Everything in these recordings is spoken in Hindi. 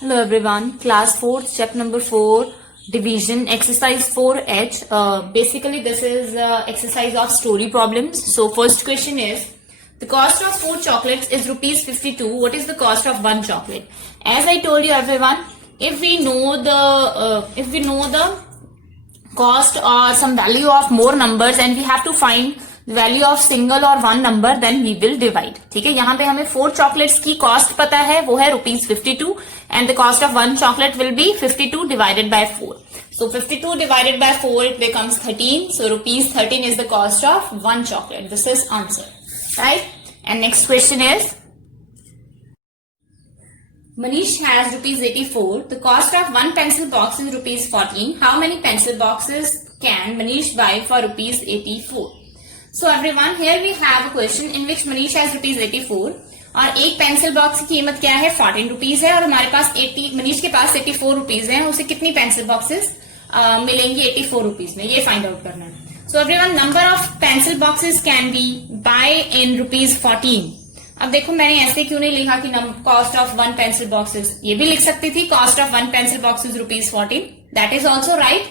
Hello everyone, class 4th, chapter number 4, division, exercise 4H. Basically this is exercise of story problems. So first question is, the cost of 4 chocolates is rupees 52. What is the cost of 1 chocolate? As I told you everyone, if we know the cost or some value of more numbers and we have to find value of single और one number then we will divide. ठीक है, यहाँ पे हमें 4 चॉकलेट्स की कॉस्ट पता है, वो है ₹52 and the cost of 1 chocolate will be 52 divided by 4. So 52 divided by 4 it becomes 13. So ₹13 is the cost of 1 chocolate. This is answer, right? And next question is, Manish has ₹84. The cost of 1 pencil box is ₹14. How many pencil boxes can Manish buy for ₹84? So everyone, here we have a question in which Manish has ₹84 और एक पेंसिल बॉक्स की कीमत क्या है? 14 रुपीज है और हमारे पास मनीष के पास 84 रुपीज है. उसे कितनी पेंसिल बॉक्सेस मिलेंगी 84 रुपीज में? ये फाइंड आउट करना है. So everyone, number of pencil boxes can be buy in ₹14. अब देखो मैंने ऐसे क्यों नहीं लिखा कि कॉस्ट ऑफ 1 पेंसिल बॉक्सेस, ये भी लिख सकती थी cost of 1 pencil boxes ₹14. That is also right.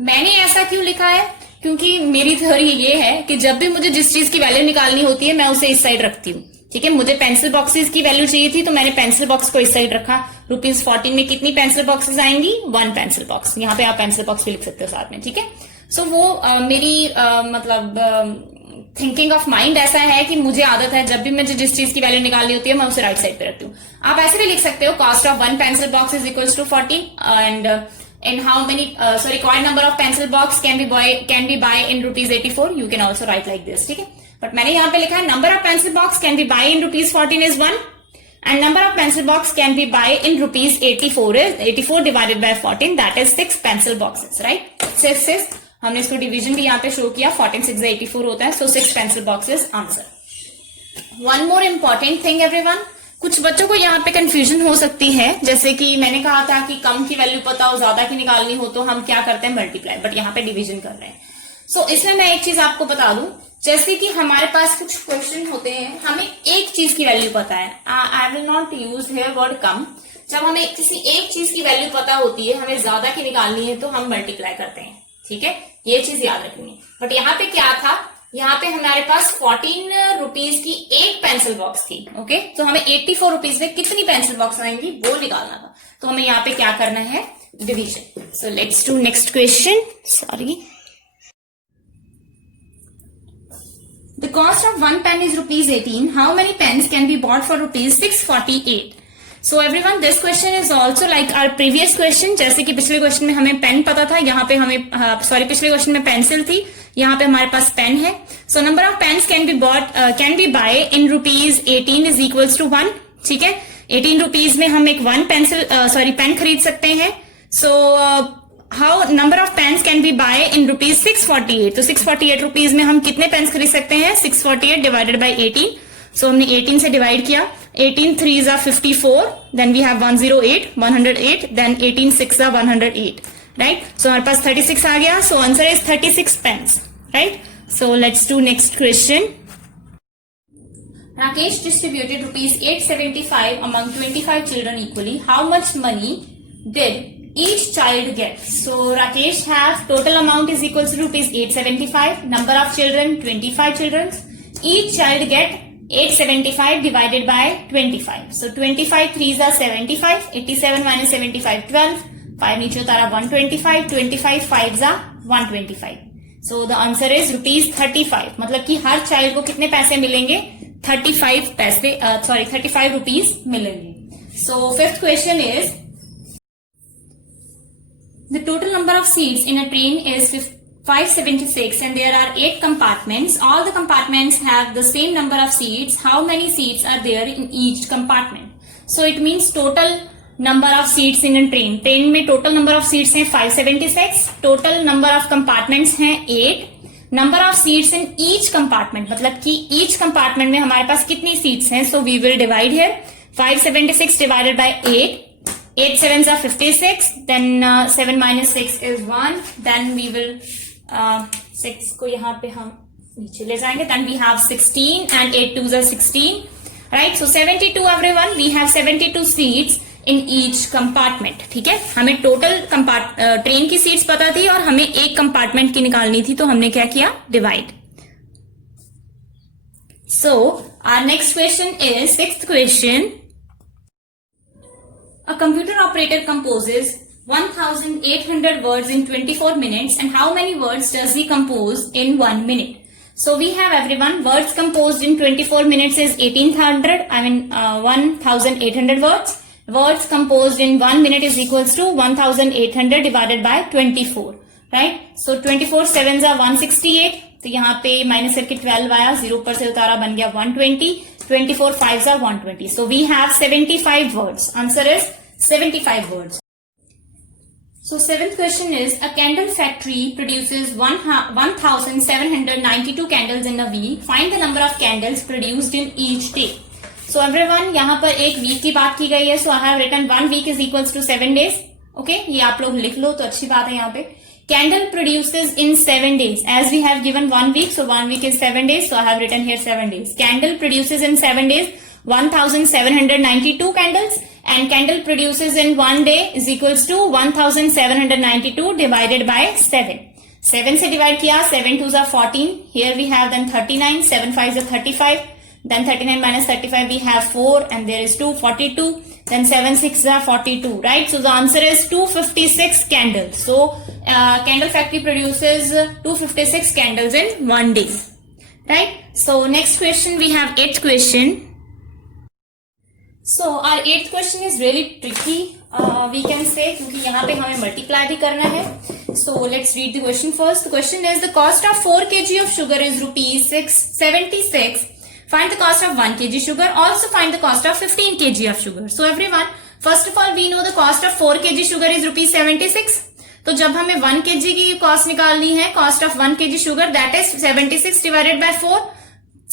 मैंने ऐसा क्यों लिखा है? क्योंकि मेरी थ्योरी ये है कि जब भी मुझे जिस चीज की वैल्यू निकालनी होती है मैं उसे इस साइड रखती हूँ. ठीक है, मुझे पेंसिल बॉक्सेस की वैल्यू चाहिए थी तो मैंने पेंसिल बॉक्स को इस साइड रखा. ₹14 में कितनी पेंसिल बॉक्सेस आएंगी? 1 पेंसिल बॉक्स. यहाँ पे आप पेंसिल बॉक्स भी लिख सकते हो साथ में. ठीक है, सो वो मेरी मतलब थिंकिंग ऑफ माइंड ऐसा है कि मुझे आदत है जब भी मुझे जिस चीज की वैल्यू निकालनी होती है मैं उसे राइट साइड पे रखती हूँ. आप ऐसे भी लिख सकते हो cost of 1 pencil box is equals to 14 and how many required number of pencil box can be buy in ₹84. You can also write like this. ठीक है, but मैंने यहाँ पे लिखा है number of pencil box can be buy in ₹14 is 1 and number of pencil box can be buy in ₹84 is 84 divided by 14, that is 6 pencil boxes, right? 6 हमने इसको डिवीजन भी यहाँ पे शो किया. 14 6 84 होता है, so 6 pencil boxes answer. One more important thing everyone, कुछ बच्चों को यहाँ पे कंफ्यूजन हो सकती है. जैसे कि मैंने कहा था कि कम की वैल्यू पता हो, ज्यादा की निकालनी हो तो हम क्या करते हैं? मल्टीप्लाई. बट यहाँ पे डिवीजन कर रहे हैं. सो इसमें मैं एक चीज आपको बता दूं, जैसे कि हमारे पास कुछ क्वेश्चन होते हैं, हमें एक चीज की वैल्यू पता है. I will not use here word कम. जब हमें किसी एक चीज की वैल्यू पता होती है, हमें ज्यादा की निकालनी है तो हम मल्टीप्लाई करते हैं. ठीक है, ये चीज याद रखनी है. बट यहाँ पे क्या था? यहाँ पे हमारे पास 14 रुपीज की एक पेंसिल बॉक्स थी. ओके, तो हमें 84 रुपीज में कितनी पेंसिल बॉक्स आएंगी वो निकालना था. तो हमें यहाँ पे क्या करना है? Division. So let's do next question. Sorry, the cost of 1 pen is ₹18. How many pens can be bought for ₹648? So everyone, this question is also like our previous question. जैसे कि पिछले क्वेश्चन में हमें पेन पता था, यहाँ पे हमें पिछले क्वेश्चन में पेंसिल थी, यहाँ पे हमारे पास पेन है. So number of pens can be buy in ₹18 is equals to 1. ठीक है, 18 रुपीज में हम एक 1 पेन खरीद सकते हैं. So how number of pens can be buy in ₹648? तो 648 रुपीज में हम कितने पेन्स खरीद सकते हैं? 648 डिवाइडेड बाई 18. सो हमने 18 से डिवाइड किया. 18 3s are 54, then we have 108, then 18 6s are 108, right? So हमारे पास 36 आ गया. So answer is 36 pens, right? So let's do next question. Rakesh distributed ₹875 among 25 children equally. How much money did each child get? So Rakesh have total amount is equals to ₹875. Number of children 25 children. Each child get 875 divided by 25. So 25 3s are 75. 87 minus 75 12. 5 नीचे उतारा 125. 25 5s are 125. So the answer is ₹35. मतलब कि हर चाइल्ड को कितने पैसे मिलेंगे? 35 रुपीज मिलेंगे. So fifth question is, the total number of seats in a train is 576 and there are 8 compartments. All the compartments have the same number of seats. How many seats are there in each compartment? So it means total number of seats in a train. Train में total number of seats हैं 576. Total number of compartments हैं 8. Number of seats in each compartment मतलब कि each compartment में हमारे पास कितनी seats हैं? So we will divide here. 576 divided by 8. 8 7s are 56. Then 7 minus 6 is 1. Then we will 6 को यहाँ पे हम नीचे ले जाएंगे. Then we have 16 and 8 2s are 16. Right? So 72 everyone. We have 72 seats in each compartment. ठीक है, हमें टोटल ट्रेन की सीट्स पता थी और हमें एक कंपार्टमेंट की निकालनी थी, तो हमने क्या किया, divide. So our next question is sixth question. A computer operator composes 1800 words in 24 minutes, and how many words does he compose in 1 minute? So we have everyone, words composed in 24 minutes is 1800 words. Words composed in 1 minute is equals to 1800 divided by 24, right? So 24 sevens are 168. तो यहाँ पे माइनस करके 12 आया, 0 पर से उतारा, बन गया 120. 24 5s are 120. So we have 75 words. Answer is 75 words. So seventh question is, a candle factory produces 1792 candles in a week. Find the number of candles produced in each day. So everyone, यहाँ पर एक वीक की बात की गई है. So I have written 1 week is equals to 7 days. Okay, ये आप लोग लिख लो तो अच्छी बात है. यहाँ पे candle produces in 7 days. As we have given 1 week, so 1 week is 7 days. So I have written here 7 days. Candle produces in 7 days 1792 candles, and candle produces in 1 day is equals to 1792 divided by 7. 7 से divide किया, 7 2s are 14. Here we have then 39. 7 5s are 35. Then 39 minus 35 we have 4, and there is 2, 42. Then 7 6 are 42, right? So the answer is 256 candles. So candle factory produces 256 candles in 1 day, right? So next question, we have 8th question. So our 8th question is really tricky, we can say, क्योंकि यहाँ पे हमें multiply भी करना है. So let's read the question first. The question is, the cost of 4 kg of sugar is rupees 676. Find the cost of 1 kg sugar. Also find the cost of 15 kg of sugar. So everyone, first of all we know the cost of 4 kg sugar is rupees 76. तो जब हमें 1 kg की कॉस्ट निकालनी है, cost of 1 kg sugar, that is 76 divided by 4.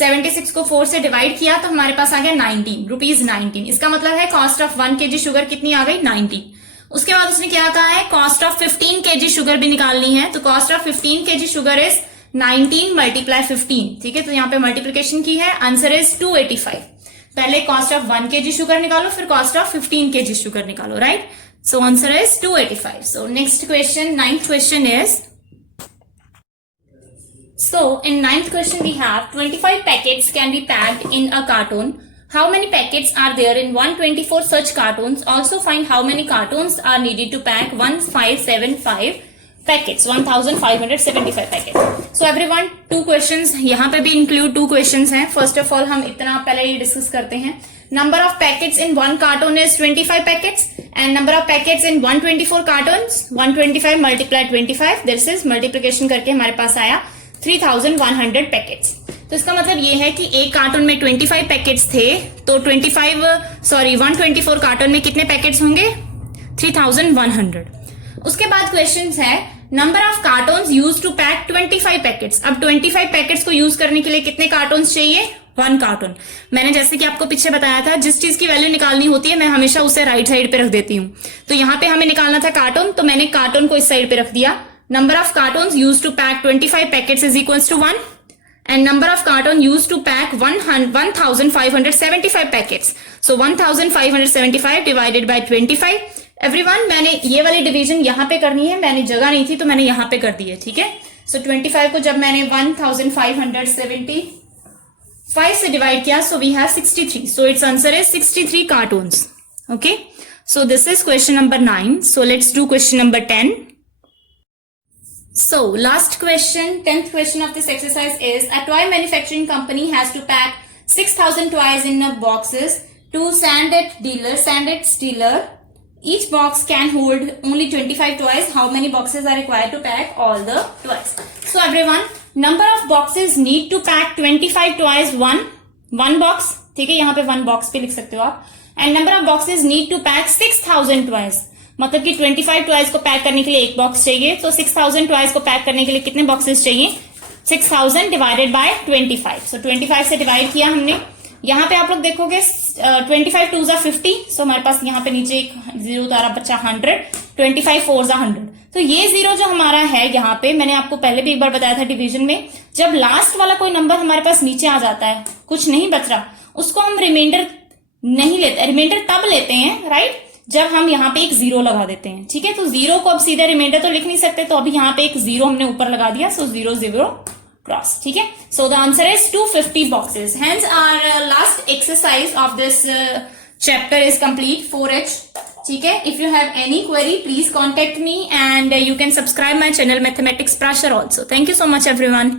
76 को 4 से डिवाइड किया तो हमारे पास आ गया 19 रुपीज 19. इसका मतलब है कॉस्ट ऑफ 1 kg शुगर कितनी आ गई, 19. उसके बाद उसने क्या कहा है, कॉस्ट ऑफ 15 kg शुगर भी निकालनी है. तो cost of 15 kg sugar is 19 multiply 15. ठीक है, तो यहाँ पे मल्टीप्लीकेशन की है. Answer is 285. पहले कॉस्ट ऑफ 1 kg शुगर निकालो, फिर कॉस्ट ऑफ 15 kg शुगर निकालो, right? So answer is 285. So next question, 9th question is, so in 9th question we have 25 packets can be packed in a carton. How many packets are there in 124 such cartons? Also find how many cartons are needed to pack 1575 packets, 1575 packets. So everyone, 2 questions, यहाँ पे भी include 2 questions हैं. First of all हम इतना पहले ही डिस्कस करते हैं. Number of packets in 1 carton is 25 packets, and number of packets in 124 cartons, 125 multiply 25, this is multiplication करके हमारे पास आया 3100 पैकेट्स. तो इसका मतलब ये है कि एक कार्टून में 25 पैकेट्स थे, तो 124 कार्टून में कितने पैकेट्स होंगे, 3100. उसके बाद क्वेश्चन है, number of cartoons use to pack 25 packets. अब 25 पैकेट्स को यूज करने के लिए कितने कार्टून्स चाहिए, 1 कार्टून. मैंने जैसे कि आपको पीछे बताया था, जिस चीज की वैल्यू निकालनी होती है मैं हमेशा उसे राइट साइड पे रख देती हूँ. तो यहाँ पे हमें निकालना था कार्टून, तो मैंने कार्टून को इस साइड पे रख दिया. Number of cartoons use to pack 25 packets is equals to 1, and number of carton used to pack 1575 packets. So 1575 divided by 25. Everyone, मैंने ये वाली डिवीजन यहाँ पे करनी है, मैंने जगह नहीं थी तो मैंने यहाँ पे कर दी है. ठीक है, सो 25 को जब मैंने 1575 से डिवाइड किया, so we have 63. So it's answer is 63 cartoons. Okay, so this is question number 9. So let's do question number 10. So last question, 10th question of this exercise is, a toy manufacturing company has to pack 6000 toys in boxes to Sandet dealer. Each box can hold only 25 toys. How many boxes are required to pack all the toys? So everyone, number of boxes need to pack 25 toys, one box. ठीक है, यहाँ पे 1 box पे लिख सकते हो आप. And number of boxes need to pack 6000 toys. मतलब कि 25 टॉयज को पैक करने के लिए 1 बॉक्स चाहिए. तो 6000 टॉयज को पैक करने के लिए कितने बॉक्सेस चाहिए, 6000 डिवाइडेड बाय 25. सो 25 से डिवाइड किया हमने. यहाँ पे आप लोग देखोगे 25 2s are 50. सो हमारे पास यहाँ पे नीचे एक 0 उतारा, बच्चा 100. 25 4s are 100. तो ये 0 जो हमारा है यहाँ पे, मैंने आपको पहले भी एक बार बताया था डिवीजन में, जब लास्ट वाला कोई नंबर हमारे पास नीचे आ जाता है, कुछ नहीं बच रहा, उसको हम रिमाइंडर नहीं लेते. रिमाइंडर तब लेते हैं, राइट, जब हम यहाँ पे एक जीरो लगा देते हैं, ठीक है। तो जीरो को अब सीधे रिमाइंडर तो लिख नहीं सकते, तो अभी यहाँ पे एक जीरो हमने ऊपर लगा दिया, सो 0 0 क्रॉस, ठीक है। So the answer is 250 boxes. Hence our last exercise of this chapter is complete 4H, ठीक है। If you have any query please contact me and you can subscribe my channel mathematics Prashar also. Thank you so much everyone.